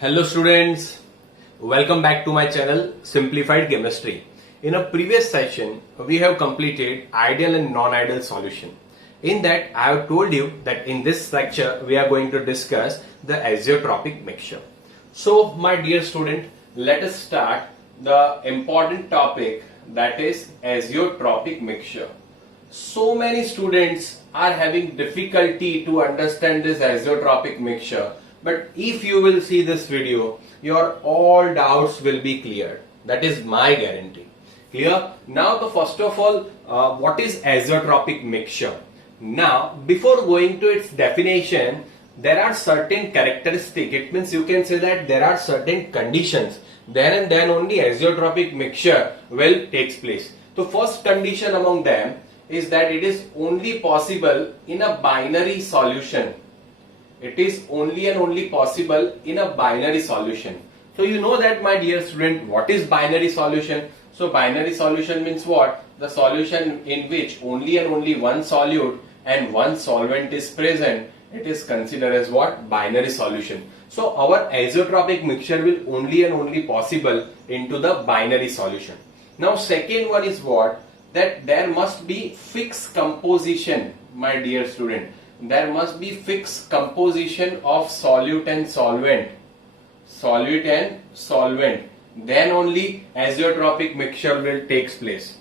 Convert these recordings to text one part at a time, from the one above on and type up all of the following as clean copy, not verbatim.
Hello students, welcome back to my channel Simplified Chemistry. In a previous session, we have completed ideal and non-ideal solution. In that, I have told you that in this lecture, we are going to discuss the azeotropic mixture. So, my dear student, let us start the important topic, that is azeotropic mixture. So many students are having difficulty to understand this azeotropic mixture. But if you will see this video, your all doubts will be cleared. That is my guarantee. Clear? Now, first of all, what is azeotropic mixture? Now, before going to its definition, there are certain characteristics. It means you can say that there are certain conditions. Then and then only azeotropic mixture will take place. So, first condition among them is that it is only possible in a binary solution. It is only and only possible in a binary solution. So you know that, my dear student, what is binary solution? So binary solution means what? The solution in which only and only one solute and one solvent is present. It is considered as what? Binary solution. So our azeotropic mixture will only and only possible into the binary solution. Now second one is what? That there must be fixed composition, my dear student. There must be fixed composition of solute and solvent. Solute and solvent. Then only azeotropic mixture will take place.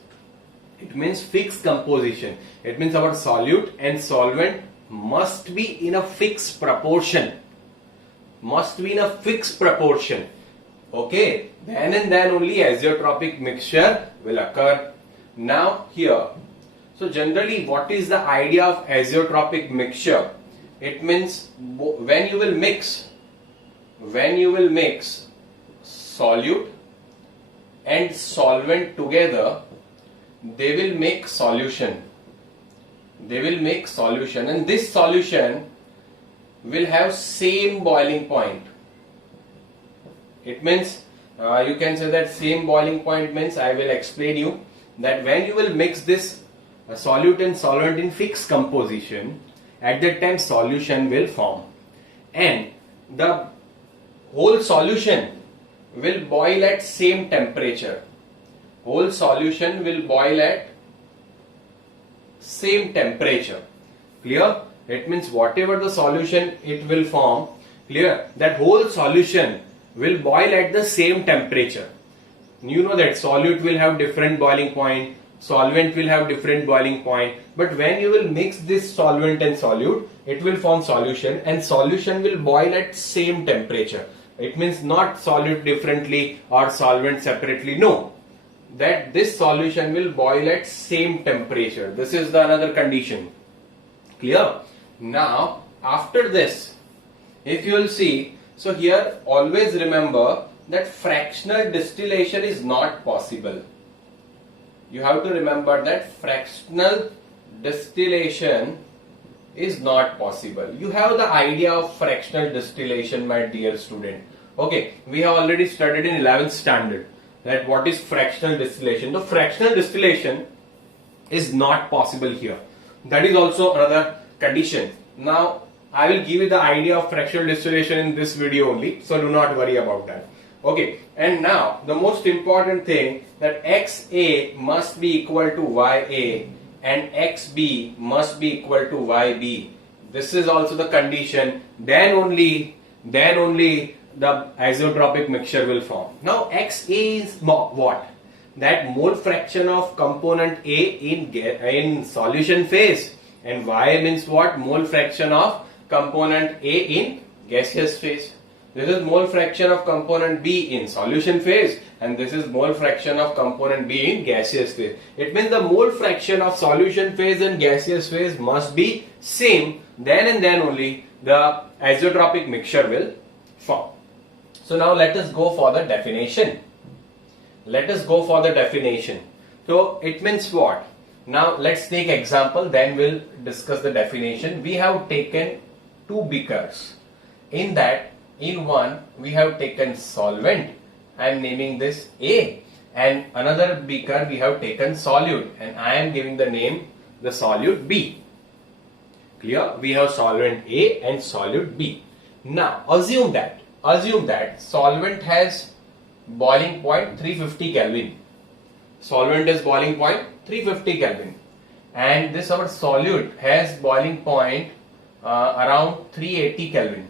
It means fixed composition. It means our solute and solvent must be in a fixed proportion. Must be in a fixed proportion. Okay. Then and then only azeotropic mixture will occur. Now here. So generally, what is the idea of azeotropic mixture? It means when you will mix solute and solvent together, they will make solution. They will make solution, and this solution will have same boiling point. It means you can say that same boiling point means, I will explain you that when you will mix this solute and solvent in fixed composition, at that time solution will form, and the whole solution will boil at same temperature. Whole solution will boil at same temperature. Clear? It means whatever the solution it will form, clear, that whole solution will boil at the same temperature. You know that solute will have different boiling point, solvent will have different boiling point, but when you will mix this solvent and solute, it will form solution, and solution will boil at same temperature. It means not solute differently or solvent separately. No, that this solution will boil at same temperature. This is the another condition. Clear? Now after this, if you will see, so here always remember that fractional distillation is not possible. You have to remember that fractional distillation is not possible. You have the idea of fractional distillation, my dear student. Okay, we have already studied in 11th standard that what is fractional distillation. The fractional distillation is not possible here. That is also another condition. Now, I will give you the idea of fractional distillation in this video only, so do not worry about that. Okay, and now the most important thing, that XA must be equal to YA and XB must be equal to YB. This is also the condition. Then only the azeotropic mixture will form. Now XA is what? That mole fraction of component A in solution phase, and Y means what? Mole fraction of component A in gaseous phase. This is mole fraction of component B in solution phase, and this is mole fraction of component B in gaseous phase. It means the mole fraction of solution phase and gaseous phase must be same. Then and then only the azeotropic mixture will form. So now let us go for the definition. Let us go for the definition. So it means what? Now let's take example, then we'll discuss the definition. We have taken two beakers. In that, in one we have taken solvent, I am naming this A, and another beaker we have taken solute, and I am giving the name the solute B. Clear? We have solvent A and solute B. Now assume assume that solvent has boiling point 350 Kelvin. Solvent is boiling point 350 Kelvin, and this our solute has boiling point around 380 Kelvin.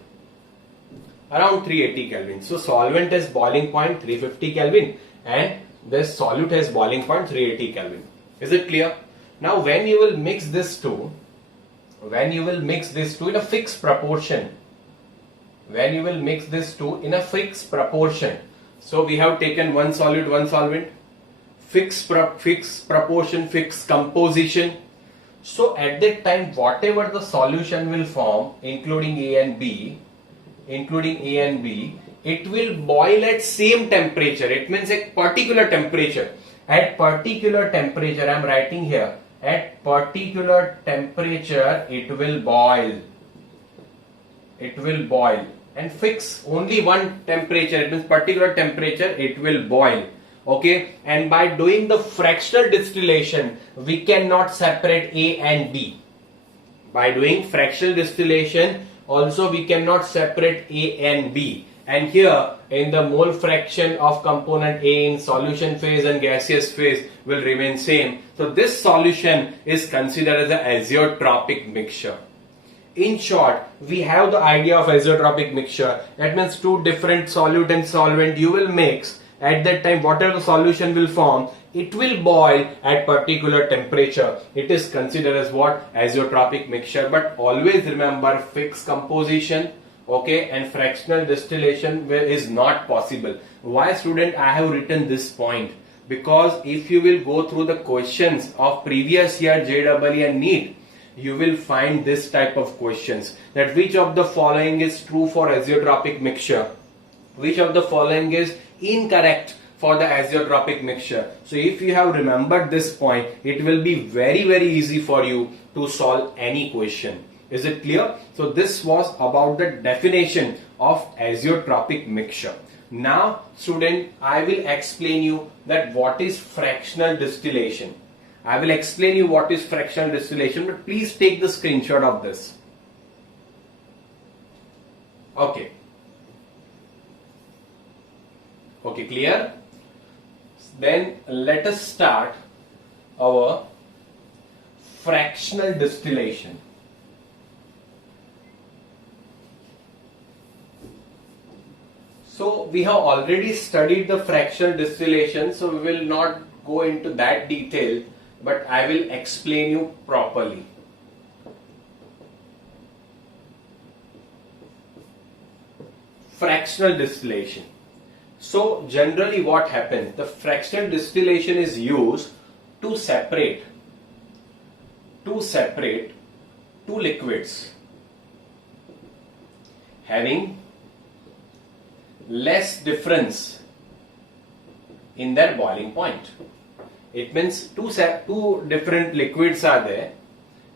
Around 380 Kelvin. So solvent is boiling point 350 Kelvin and this solute has boiling point 380 Kelvin. Is it clear? Now when you will mix this two, in a fixed proportion, so we have taken one solute, one solvent, fixed proportion, fixed composition. So at that time, whatever the solution will form, including A and B, it will boil at same temperature. It means a particular temperature. At particular temperature, I am writing here, at particular temperature it will boil. And fix only one temperature. It means particular temperature it will boil. Okay, and by doing the fractional distillation, we cannot separate A and B. By doing fractional distillation, also we cannot separate A and B. And here in the mole fraction of component A in solution phase and gaseous phase will remain same. So this solution is considered as an azeotropic mixture. In short, we have the idea of azeotropic mixture. That means two different solute and solvent you will mix. At that time, whatever the solution will form, it will boil at particular temperature. It is considered as what? Azeotropic mixture. But always remember fixed composition, okay, and fractional distillation is not possible. Why, student? I have written this point because if you will go through the questions of previous year JEE and NEET, you will find this type of questions, that which of the following is true for azeotropic mixture, which of the following is incorrect for the azeotropic mixture. So if you have remembered this point, it will be very easy for you to solve any question. Is it clear? So this was about the definition of azeotropic mixture. Now student, I will explain you that what is fractional distillation. I will explain you what is fractional distillation, but please take the screenshot of this. Okay. Okay, clear? Then let us start our fractional distillation. So we have already studied the fractional distillation, so we will not go into that detail, but I will explain you properly. Fractional distillation. So generally what happens, the fractional distillation is used to separate two liquids having less difference in their boiling point. It means two different liquids are there,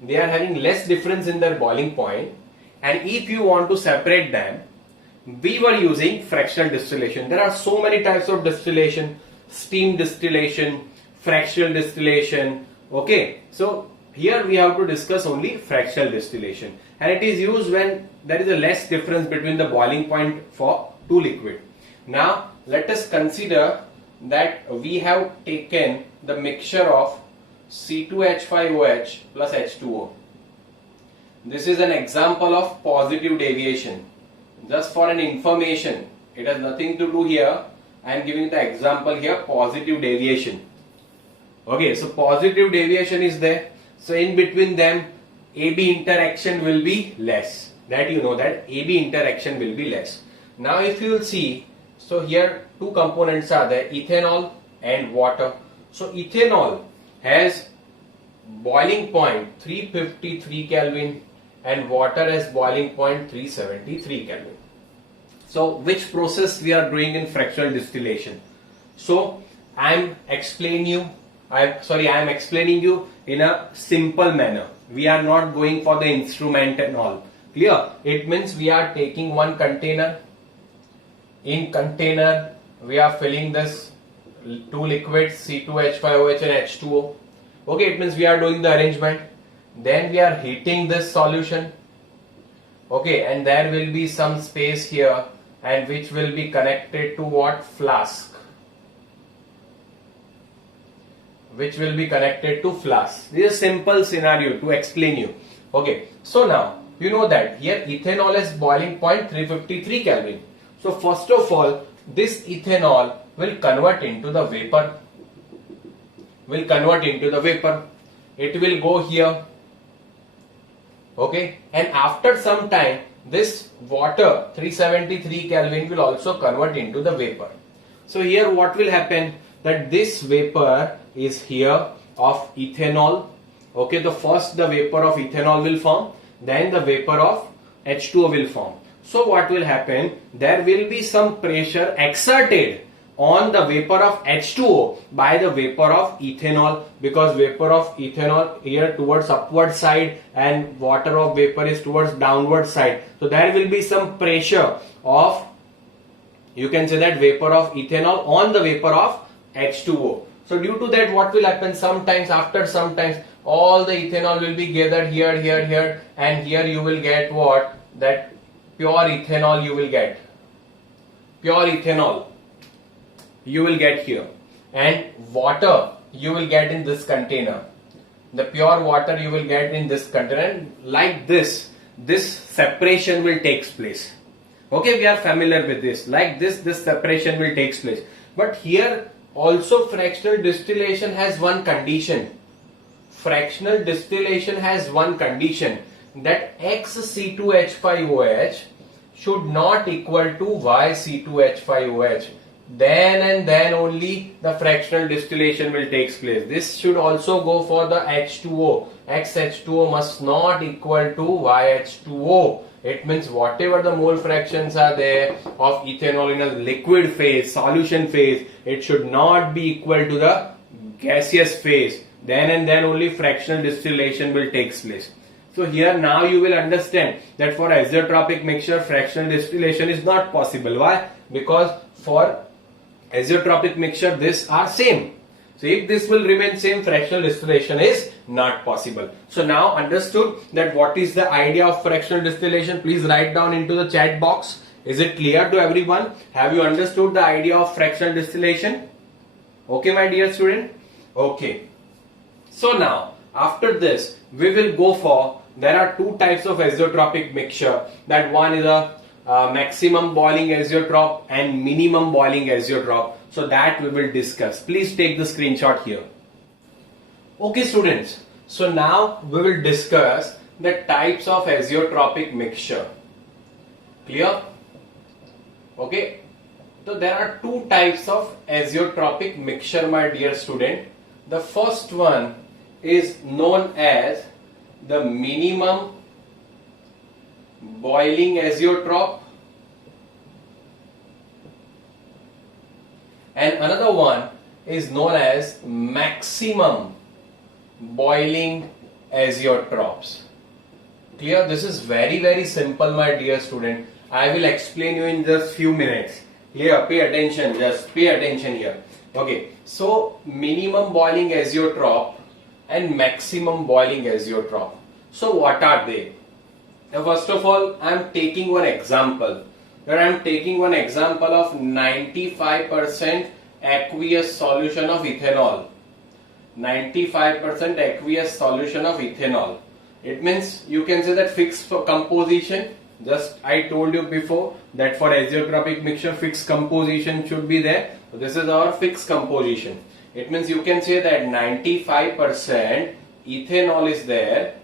they are having less difference in their boiling point, and if you want to separate them, we were using fractional distillation. There are so many types of distillation: steam distillation, fractional distillation. Okay, so here we have to discuss only fractional distillation, and it is used when there is a less difference between the boiling point for two liquid. Now let us consider that we have taken the mixture of C2H5OH plus H2O. This is an example of positive deviation. Just for an information, it has nothing to do here. I am giving the example here, positive deviation. Okay, so positive deviation is there. So in between them, AB interaction will be less. That you know, that AB interaction will be less. Now if you will see, so here two components are there, ethanol and water. So ethanol has boiling point 353 Kelvin and water has boiling point 373 Kelvin. So which process we are doing in fractional distillation? So I am explaining you in a simple manner. We are not going for the instrument and all. Clear? It means we are taking one container. In container we are filling this two liquids, C2H5OH and H2O. Okay, it means we are doing the arrangement. Then we are heating this solution. Okay, and there will be some space here and which will be connected to what? Flask. Which will be connected to flask. This is a simple scenario to explain you. Okay, so now you know that here ethanol is boiling point 353 Kelvin. So first of all, this ethanol will convert into the vapor. It will go here. Okay, and after some time, this water 373 Kelvin will also convert into the vapor. So here what will happen? That this vapor is here of ethanol. Okay, the vapor of ethanol will form, then the vapor of H2O will form. So what will happen? There will be some pressure exerted on the vapor of H2O by the vapor of ethanol, because vapor of ethanol here towards upward side and water of vapor is towards downward side. So there will be some pressure of, you can say that, vapor of ethanol on the vapor of H2O. So due to that, what will happen? After some times, all the ethanol will be gathered here, and here you will get what? That pure ethanol you will get. Pure ethanol you will get here, and water you will get in this container. The pure water you will get in this container, and like this separation will take place. Okay, we are familiar with this. Like this separation will take place. But here also fractional distillation has one condition. Fractional distillation has one condition, that XC2H5OH should not equal to YC2H5OH. Then and then only the fractional distillation will take place. This should also go for the H2O. XH2O must not equal to YH2O. It means whatever the mole fractions are there of ethanol in a liquid phase, solution phase, it should not be equal to the gaseous phase. Then and then only fractional distillation will take place. So here now you will understand that for azeotropic mixture, fractional distillation is not possible. Why? Because for azeotropic mixture, these are same. So if this will remain same, fractional distillation is not possible. So now understood that what is the idea of fractional distillation? Please write down into the chat box. Is it clear to everyone? Have you understood the idea of fractional distillation? Okay, my dear student? Okay. So now after this we will go for, there are two types of azeotropic mixture. That one is a maximum boiling azeotrope and minimum boiling azeotrope. So that we will discuss. Please take the screenshot here. Okay students, so now we will discuss the types of azeotropic mixture. Clear? Okay. So there are two types of azeotropic mixture, my dear student. The first one is known as the minimum boiling azeotrope, and another one is known as maximum boiling azeotropes. Clear? This is very simple, my dear student. I will explain you in just few minutes. Clear? Pay attention, just pay attention here. Okay, so minimum boiling azeotrope and maximum boiling azeotrope. So what are they? Now first of all, I am taking one example. Here I am taking one example of 95% aqueous solution of ethanol. 95% aqueous solution of ethanol. It means you can say that fixed composition. Just I told you before that for azeotropic mixture fixed composition should be there. So this is our fixed composition. It means you can say that 95% ethanol is there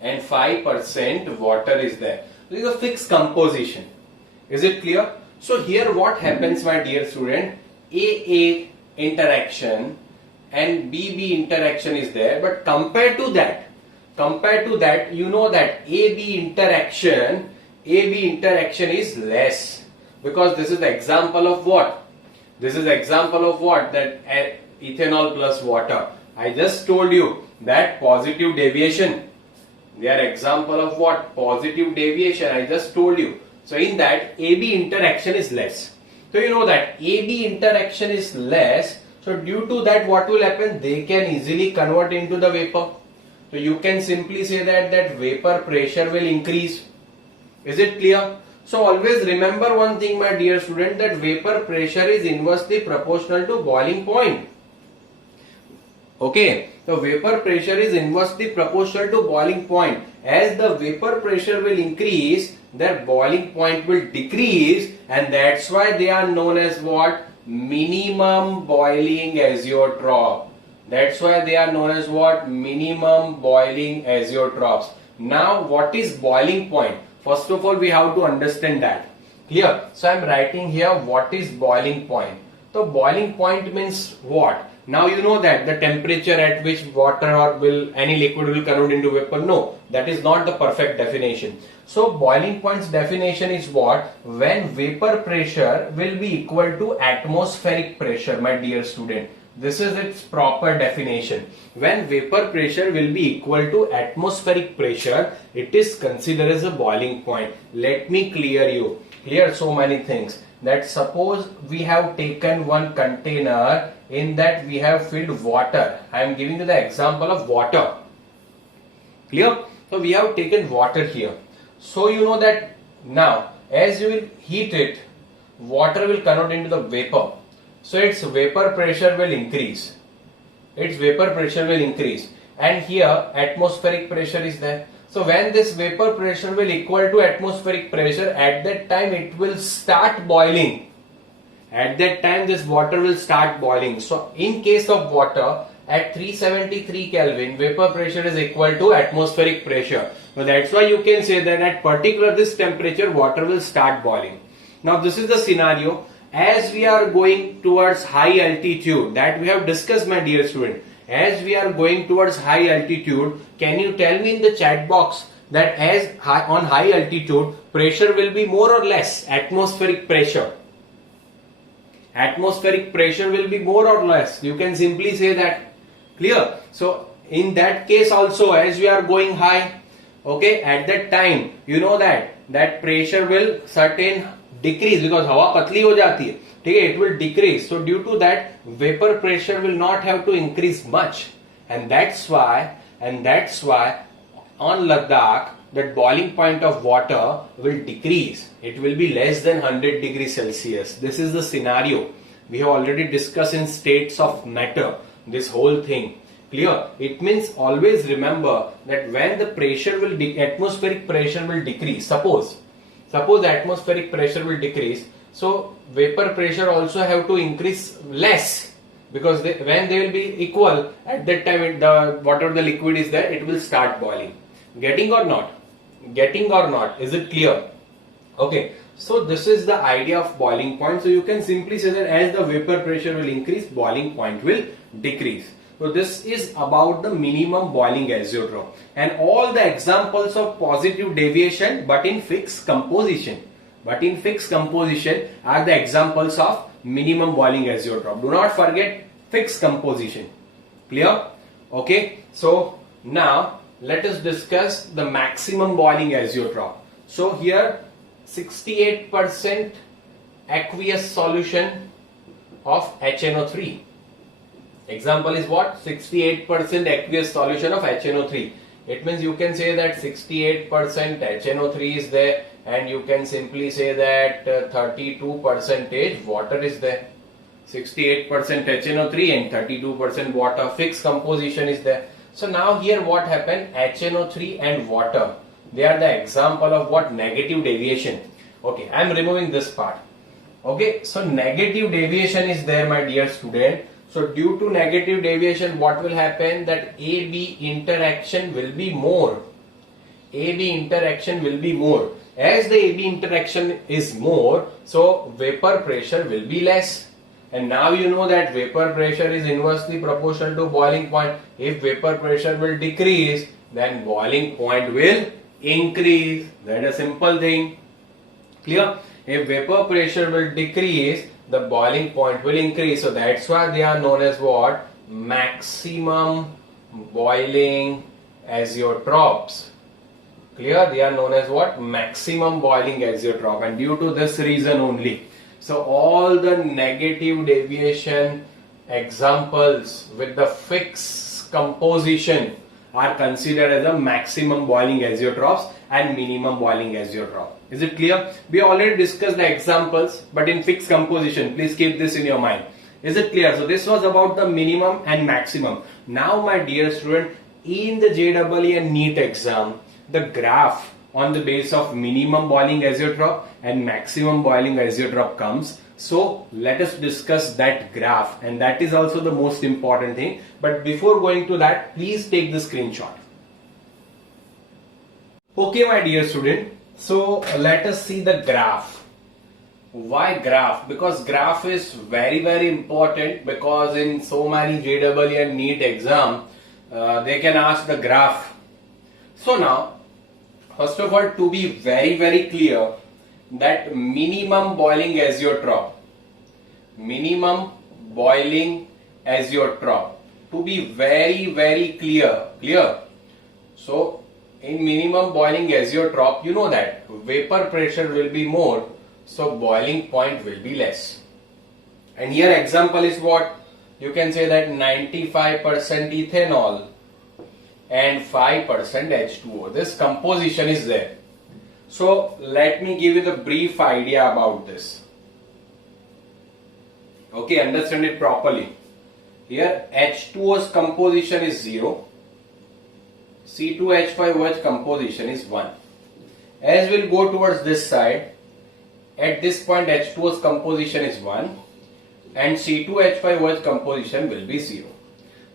and 5% water is there. This is a fixed composition. Is it clear? So here what happens, my dear student, AA interaction and BB interaction is there, but compared to that, you know that AB interaction is less, because this is the example of what? This is the example of what? That ethanol plus water. I just told you that positive deviation. They are example of what? Positive deviation. I just told you. So in that AB interaction is less. So you know that AB interaction is less. So due to that, what will happen? They can easily convert into the vapor. So you can simply say that vapor pressure will increase. Is it clear? So always remember one thing, my dear student, that vapor pressure is inversely proportional to boiling point. Okay, so vapor pressure is inversely proportional to boiling point. As the vapor pressure will increase, their boiling point will decrease, and that's why they are known as what? Minimum boiling azeotrope. That's why they are known as what? Minimum boiling azeotropes. Now, what is boiling point? First of all, we have to understand that. Clear? So, I am writing here what is boiling point. So, boiling point means what? Now you know that the temperature at which water or any liquid will convert into vapor. No, that is not the perfect definition. So boiling point's definition is what? When vapor pressure will be equal to atmospheric pressure, my dear student. This is its proper definition. When vapor pressure will be equal to atmospheric pressure, it is considered as a boiling point. Let me clear so many things. That suppose we have taken one container, in that we have filled water. I am giving you the example of water. Clear? So we have taken water here. So you know that now as you will heat it, water will convert into the vapor. So its vapor pressure will increase. Its vapor pressure will increase. And here atmospheric pressure is there. So when this vapor pressure will equal to atmospheric pressure, at that time it will start boiling. At that time this water will start boiling. So in case of water, at 373 Kelvin, vapor pressure is equal to atmospheric pressure. So that's why you can say that at particular this temperature, water will start boiling. Now this is the scenario. As we are going towards high altitude, that we have discussed, my dear student. As we are going towards high altitude, can you tell me in the chat box that on high altitude, pressure will be more or less? Atmospheric pressure. Atmospheric pressure will be more or less. You can simply say that. Clear? So in that case also, as we are going high, okay, at that time, you know that pressure will certain decrease, because हवा पतली हो जाती है, ठीक है, it will decrease. So due to that, vapor pressure will not have to increase much, and that's why on Ladakh that boiling point of water will decrease. It will be less than 100 degrees Celsius. This is the scenario we have already discussed in states of matter. This whole thing. Clear? It means always remember that when the pressure will atmospheric pressure will decrease. Suppose atmospheric pressure will decrease, so vapor pressure also have to increase less, because when they will be equal, at that time whatever the liquid is there, it will start boiling. Getting or not? Is it clear? Okay, so this is the idea of boiling point. So you can simply say that as the vapor pressure will increase, boiling point will decrease. So this is about the minimum boiling azeotrope, and all the examples of positive deviation but in fixed composition. Are the examples of minimum boiling azeotrope. Do not forget fixed composition. Clear? Okay. So now let us discuss the maximum boiling azeotrope. So here 68% aqueous solution of HNO3. Example is what? 68% aqueous solution of HNO3. It means you can say that 68% HNO3 is there, and you can simply say that 32% water is there. 68% HNO3 and 32% water. Fixed composition is there. So now here what happened? HNO3 and water, they are the example of what? Negative deviation. Okay, I am removing this part. Okay, so negative deviation is there, my dear student. So due to negative deviation, what will happen? That AB interaction will be more. AB interaction will be more. As the AB interaction is more, so vapor pressure will be less. And now you know that vapor pressure is inversely proportional to boiling point. If vapor pressure will decrease, then boiling point will increase. That is a simple thing. Clear? If vapor pressure will decrease, the boiling point will increase. So that's why they are known as what? Maximum boiling azeotropes. Clear? They are known as what? Maximum boiling azeotrope, and due to this reason only. So all the negative deviation examples with the fixed composition are considered as a maximum boiling azeotropes and minimum boiling azeotrope. Is it clear? We already discussed the examples, but in fixed composition, please keep this in your mind. Is it clear? So this was about the minimum and maximum. Now my dear student, in the JEE and NEET exam, the graph on the base of minimum boiling azeotrope and maximum boiling azeotrope comes. So let us discuss that graph, and that is also the most important thing. But before going to that, please take the screenshot. Okay, my dear student. So let us see the graph. Why graph? Because graph is very important, because in so many JEE and NEET exam, they can ask the graph. So now, first of all, to be very clear, that minimum boiling azeotrope, to be very clear. So in minimum boiling azeotrope, you know that vapor pressure will be more, so boiling point will be less. And here example is what? You can say that 95% ethanol and 5% H2O. This composition is there. So let me give you the brief idea about this. Okay, understand it properly. Here H2O's composition is 0. C2H5OH composition is 1. As we'll go towards this side, at this point H2O's composition is 1 and C2H5OH composition will be 0.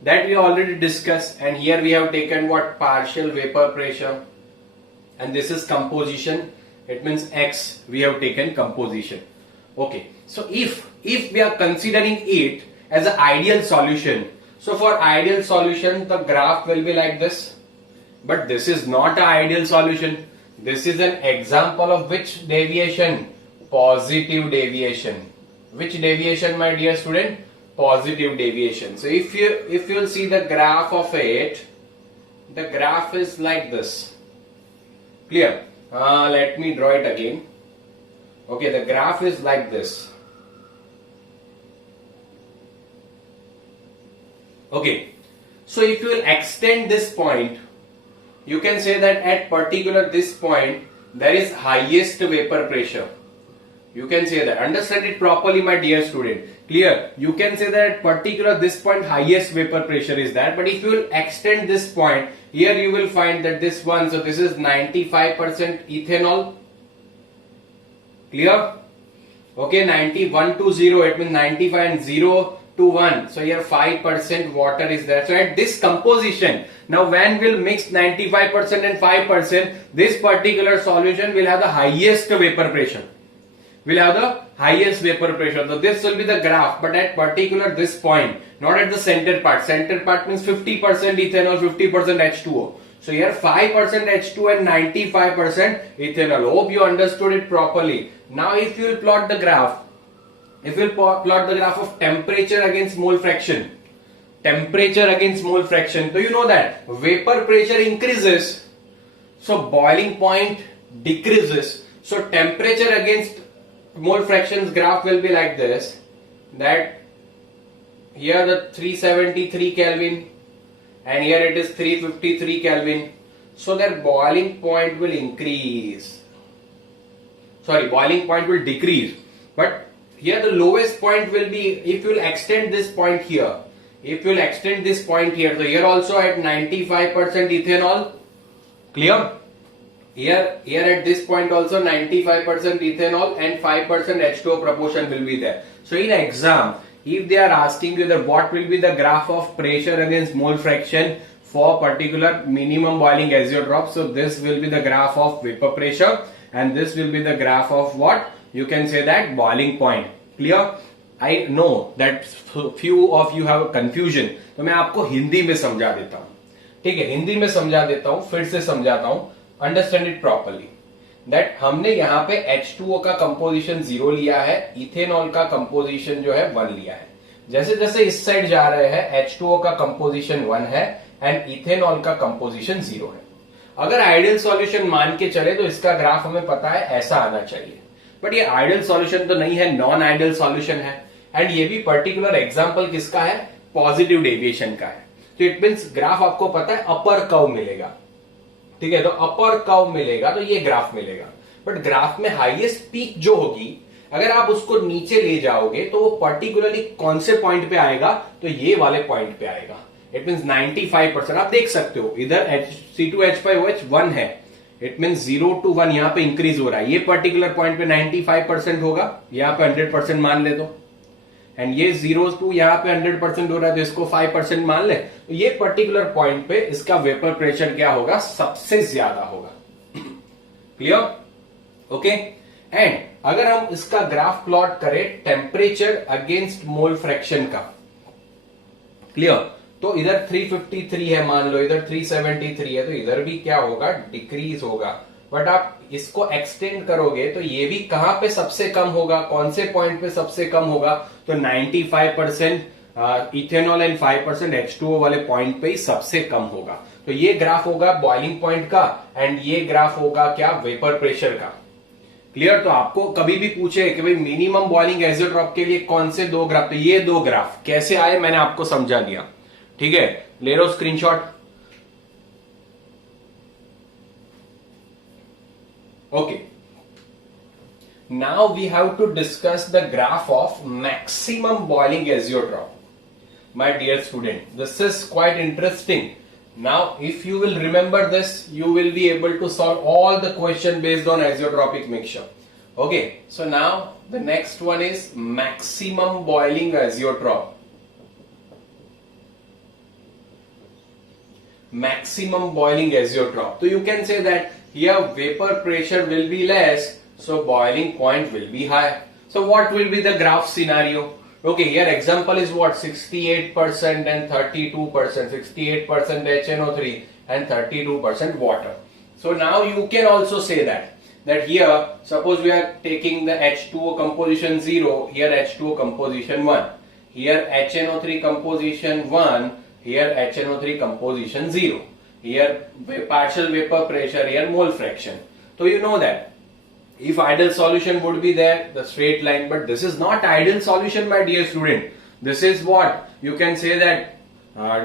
That we already discussed, and here we have taken what? Partial vapor pressure, and this is composition. It means X, we have taken composition. Okay, so if we are considering it as an ideal solution, so for ideal solution the graph will be like this. But this is not an ideal solution. This is an example of which deviation? Positive deviation. Which deviation, my dear student? Positive deviation. So if you'll see the graph of it, the graph is like this. Clear? Let me draw it again. Okay, the graph is like this. Okay, so if you will extend this point, you can say that at particular this point there is highest vapor pressure. You can say that. Understand it properly, my dear student. Clear? You can say that at particular this point highest vapor pressure is that. But if you will extend this point, here you will find that this one, so this is 95% ethanol. Clear? Okay, 91 to 0, it means 95 and 0 to 1. So here 5% water is there. So at this composition, now when we'll mix 95% and 5%, this particular solution will have the highest vapor pressure. So this will be the graph, but at particular this point, not at the center part. Center part means 50% ethanol, 50% H2O. So here 5% H2O and 95% ethanol. Hope you understood it properly. Now if you will plot the graph, of temperature against mole fraction, so you know that vapor pressure increases, so boiling point decreases. So temperature against mole fractions graph will be like this, that here the 373 Kelvin and here it is 353 Kelvin. So their boiling point will increase. Boiling point will decrease. But here the lowest point will be, if you will extend this point here, so here also at 95% ethanol. Clear? Here at this point also 95% ethanol and 5% H2O proportion will be there. So in exam, if they are asking you that what will be the graph of pressure against mole fraction for particular minimum boiling azeotrope, so this will be the graph of vapor pressure and this will be the graph of what? You can say that boiling point. Clear? I know that few of you have a confusion, तो मैं आपको हिंदी में समझा देता हूँ. ठीक है, हिंदी में समझा देता हूँ, फिर से समझाता हूँ. Understand it properly. दैट हमने यहाँ पे H2O का कंपोजिशन 0 लिया है, इथेनॉल का कंपोजिशन जो है 1 लिया है. जैसे जैसे इस साइड जा रहे हैं H2O का कंपोजिशन 1 है एंड इथेनॉल का कंपोजिशन 0 है. अगर आइडियल सॉल्यूशन मान के चले तो इसका ग्राफ हमें पता है ऐसा आना चाहिए, बट ये आइडियल सॉल्यूशन तो नहीं है, नॉन आइडियल सॉल्यूशन है. एंड ये भी पर्टिकुलर एग्जांपल किसका है? पॉजिटिव डेविएशन का है. तो इट मींस ग्राफ आपको पता है अपर कर्व मिलेगा. ठीक है, तो अपर कर्व मिलेगा तो ये ग्राफ मिलेगा. बट ग्राफ में हाईएस्ट पीक जो होगी अगर आप उसको नीचे ले जाओगे तो वो पर्टिकुलरली कौन से पॉइंट पे आएगा, तो ये वाले पॉइंट पे आएगा। It mean 95%। आप देख सकते हो इधर C2H5OH 1 है, इट मीन 0 to 1 यहां पे इंक्रीज हो रहा है। ये पर्टिकुलर पॉइंट पे 95% होगा, यहां पे 100% मान ले दो, एंड ये 0 to यहां पे 100% हो रहा है तो इसको 5% मान ले, तो ये पर्टिकुलर पॉइंट पे इसका वेपर प्रेशर क्या होगा, सबसे ज्यादा होगा। क्लियर? ओके। एंड अगर हम इसका ग्राफ प्लॉट करें टेम्परेचर अगेंस्ट मोल फ्रैक्शन का, क्लियर, तो इधर 353 है मान लो, इधर 373 है, तो इधर भी क्या होगा, डिक्रीज होगा। बट आप इसको एक्सटेंड करोगे तो ये भी कहां पे सबसे कम होगा, कौन से पॉइंट पे सबसे कम होगा, तो 95% इथेनॉल एंड 5% H2O वाले पॉइंट पे ही सबसे कम होगा। तो ये ग्राफ होगा बॉइलिंग पॉइंट का एंड ये ग्राफ होगा क्या, वेपर प्रेशर का। क्लियर? तो आपको कभी भी पूछे कि भाई मिनिमम बॉइलिंग एजियोट्रॉप के लिए कौन से दो ग्राफ, तो ये दो ग्राफ कैसे आए मैंने आपको समझा दिया। ठीक है, ले लो screenshot. Okay, now we have to discuss the graph of maximum boiling azeotrope. My dear student, this is quite interesting. Now, if you will remember this, you will be able to solve all the question based on azeotropic mixture. Okay, so now the next one is maximum boiling azeotrop. Maximum boiling azeotrop. So you can say that here vapor pressure will be less, so boiling point will be high. So what will be the graph scenario? Okay, here example is what, 68% and 32%, 68% HNO3 and 32% water. So now you can also say that here suppose we are taking the H2O composition 0, here H2O composition 1, here HNO3 composition 1, here HNO3 composition 0, here partial vapor pressure, here mole fraction. So you know that if ideal solution would be there, the straight line, but this is not ideal solution, my dear student. This is what you can say that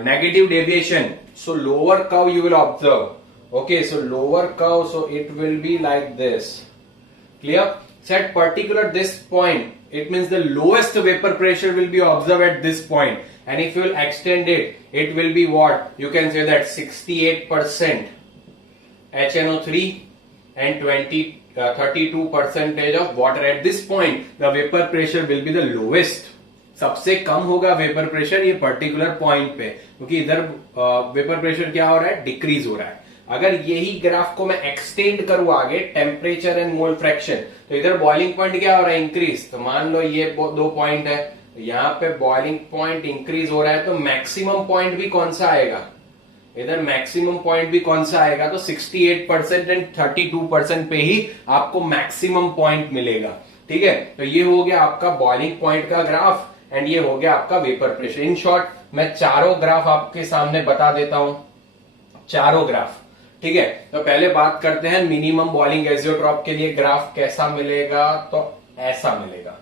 negative deviation. So lower curve you will observe. Okay, so lower curve, so it will be like this. Clear? So at particular this point, it means the lowest vapor pressure will be observed at this point. And if you will extend it, it will be what? You can say that 68% HNO3 and 32% of water. At this point the vapor pressure will be the lowest. सबसे कम होगा vapour pressure ये particular point पे, क्योंकि इधर vapour pressure क्या हो रहा है, डिक्रीज हो रहा है। अगर यही ग्राफ को मैं एक्सटेंड करूं आगे टेम्परेचर एंड मोल फ्रैक्शन, तो इधर बॉइलिंग पॉइंट क्या हो रहा है, इंक्रीज। तो मान लो ये दो पॉइंट है, यहाँ पे बॉइलिंग पॉइंट इंक्रीज हो रहा है, तो मैक्सिमम पॉइंट भी कौन सा आएगा, इधर मैक्सिमम पॉइंट भी कौन सा आएगा, तो 68% एंड 32% पे ही आपको मैक्सिमम पॉइंट मिलेगा। ठीक है, तो ये हो गया आपका बॉइलिंग पॉइंट का ग्राफ एंड ये हो गया आपका वेपर प्रेशर। इन शॉर्ट मैं चारों ग्राफ आपके सामने बता देता हूं, चारों ग्राफ। ठीक है, तो पहले बात करते हैं मिनिमम बॉइलिंग एजियोट्रॉप के लिए ग्राफ कैसा मिलेगा, तो ऐसा मिलेगा।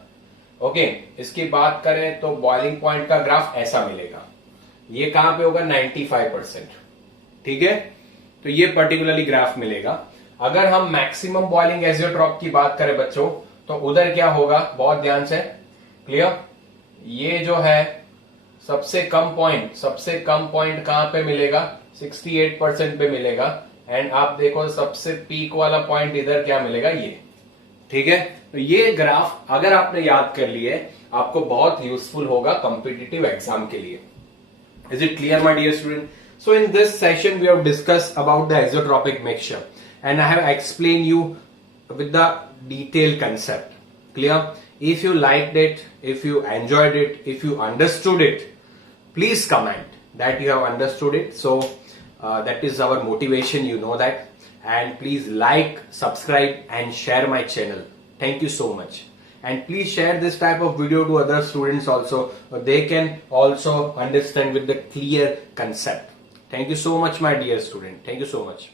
ओके, इसकी बात करें तो बॉइलिंग पॉइंट का ग्राफ ऐसा मिलेगा। ये कहां पे होगा, 95%। ठीक है, तो ये पर्टिकुलरली ग्राफ मिलेगा। अगर हम मैक्सिमम बॉइलिंग एजियोट्रॉप की बात करें बच्चों, तो उधर क्या होगा, बहुत ध्यान से। क्लियर? ये जो है सबसे कम पॉइंट कहां पे मिलेगा, 68% पे मिलेगा। एंड आप देखो सबसे पीक वाला पॉइंट इधर क्या मिलेगा, ये। ठीक है, तो ये ग्राफ अगर आपने याद कर लिए आपको बहुत यूजफुल होगा कॉम्पिटिटिव एग्जाम के लिए। Is it clear, my dear student? So in this session we have discussed about the azeotropic mixture and I have explained you with the detailed concept. Clear? If you liked it, if you enjoyed it, if you understood it, please comment that you have understood it. So that is our motivation, you know that. And please like, subscribe and share my channel. Thank you so much. And please share this type of video to other students also. They can also understand with the clear concept. Thank you so much, my dear student. Thank you so much.